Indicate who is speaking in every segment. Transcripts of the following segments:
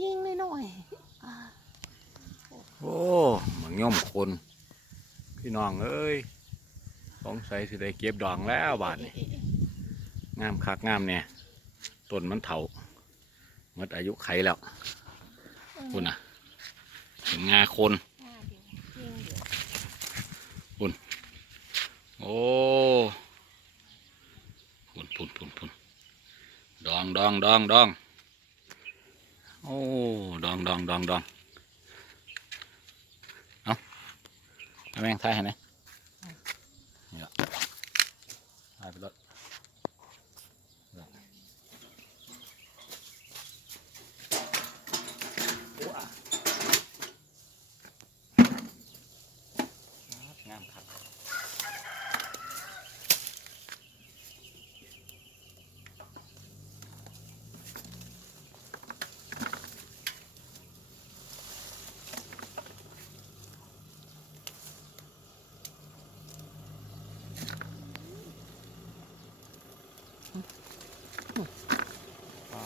Speaker 1: ยิงหน่อยๆอ่า
Speaker 2: โอ้มันย่อมคน พี่น้องเอ้ยสงสัยสิได้เก็บดองแล้วบาดนี้งามคักงามเนี่ยต้นมันเถาหมดอายุไขแล้วคุณน่ะถึงงาคน
Speaker 1: อ่าเดี๋ยวยิงเดี๋ยว
Speaker 2: โอ้พุ่นพุ่นพุ่นพุ่นดองดองดองดอง โอ้ดองดองดองดองเอาเอาแม่งทายเห้ไหมนี่ละทายไปรถงามครับ ฟ้า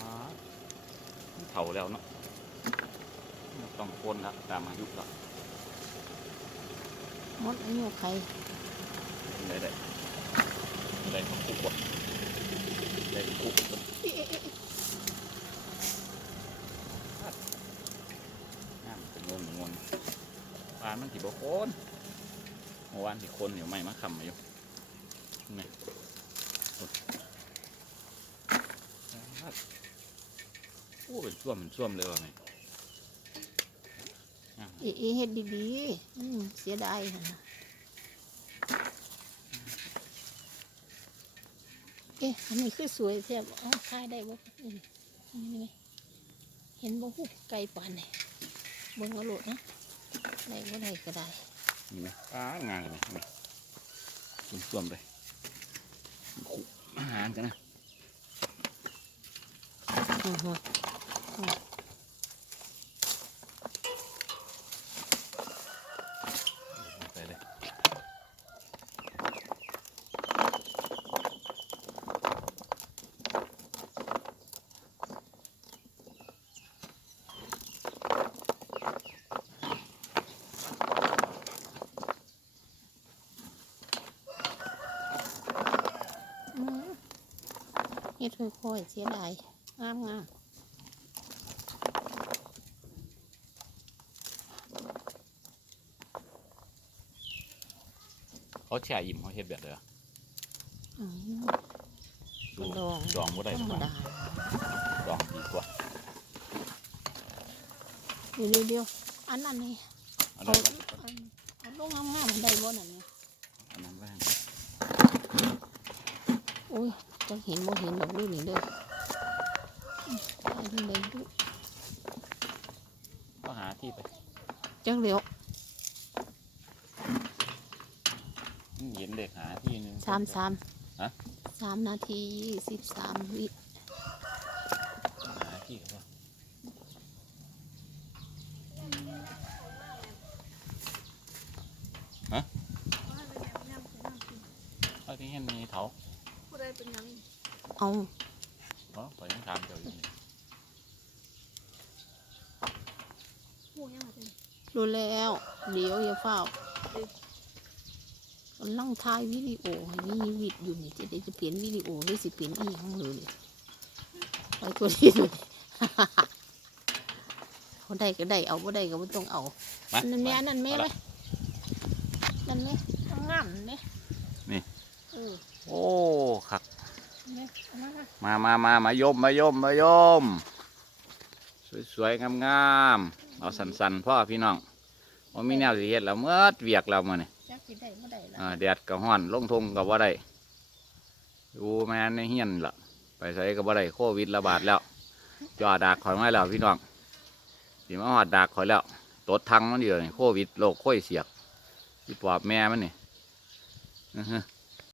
Speaker 2: เผาแล้วเนาะต้องคนครับตามอายุแล้ว
Speaker 1: มดอายุใคร
Speaker 2: ได้ได้ได้ของคุกวะได้คุกน้ำเป็นงนงนปลามันกี่บ่คนเมื่อวานที่คนอยู่ไม่มาคำมาอยู่นี่ โอ้เป็นช่วมเป็นช่วมเลยว่ะแม่
Speaker 1: เอ๊ะเอ๊ะเฮ็ดดีๆอืมเสียดายหั่นนะเอ๊ะอันนี้คือสวยแท้บ่อ๋อถ่ายได้บ่นี่นี่ไงเห็นบ่ฮู้ไกลปานนี่เบิ่งเอาโลดนะได้บ่ได้ก็ได้
Speaker 2: นี่ไหมปลางานเลยนี่เป็นช่วมเลยขุอาหารกันนะ
Speaker 1: อือฮึ
Speaker 2: ไป เลย
Speaker 1: อืมเฮ็ดค่อยๆเสียดาย งามงาม
Speaker 2: เขาแช่ยิ้มเขาเฮ็ดแบบเด้อ
Speaker 1: อืม
Speaker 2: ดู
Speaker 1: ดอง
Speaker 2: ดองบ่ได้
Speaker 1: ธรรม
Speaker 2: ดอง
Speaker 1: ดา
Speaker 2: ดองดีกว่า
Speaker 1: เดี๋ยวเดี๋ยวเดี๋ยวอันนั้นนี่
Speaker 2: อัน
Speaker 1: เอา
Speaker 2: นั้น
Speaker 1: อันเอาลงงามๆได้บ่นั่นนี่
Speaker 2: อันนั้นแม่ง
Speaker 1: โอ้ยจังเห็นบ่เห็นดอกลูกนี่เด้อ อืมไปที่ไหนดู
Speaker 2: ก็หาที่ไป
Speaker 1: จังเดี๋ยว
Speaker 2: อืมเห็นเด็กหาที่หนึง
Speaker 1: สามสาม
Speaker 2: ฮะ
Speaker 1: สามนาทียี่สิบสามวิ
Speaker 2: หาที่เขาฮะเขาที่เห็นมีเถา
Speaker 1: เอา
Speaker 2: เพราะไปยังถามเจ้าอยู่นี่
Speaker 1: รู้แล้ว เดี๋ยวอย่าเฝ้ากำลังถ่ายวิดีโอให้มีวิดอยู่นี่จะได้จะเปลี่ยนวิดีโอหรือสิเปลี่ยนอีกของเลยไปตัวนี้เลยเขาได้ก็ได้เอาบ่ได้ก็บ่ต้องเอา
Speaker 2: มา
Speaker 1: อันนั้นแม่
Speaker 2: มา
Speaker 1: อันนั้นแม่
Speaker 2: เอา
Speaker 1: ไหม
Speaker 2: ละ
Speaker 1: นั่นไหมเอางามไหม
Speaker 2: นี่
Speaker 1: เออ
Speaker 2: โอ้ครับ
Speaker 1: แม่เอามาละ
Speaker 2: มามามามายมมายมมายมสวยๆงามๆเอาสันๆพ่อพี่น้องว่ามีแนวสิเฮ็ดแล้วเมื่อเวียกแล้วมื้อนี่
Speaker 1: จักสิได้บ่ได้ละ
Speaker 2: อ่าแดดก็ร้อนลงทงก็บ่ได้อยู่แม่นในเฮียนล่ะ ไปไสก็บ่ได้โควิดระบาดแล้วจอดากข่อยมาแล้วพี่น้องสิมาฮอดดากข่อยแล้วตดทังมันเดียวนี่โควิดโรคโคยเสียกที่ปอบแม่มันนี่อื้อหือ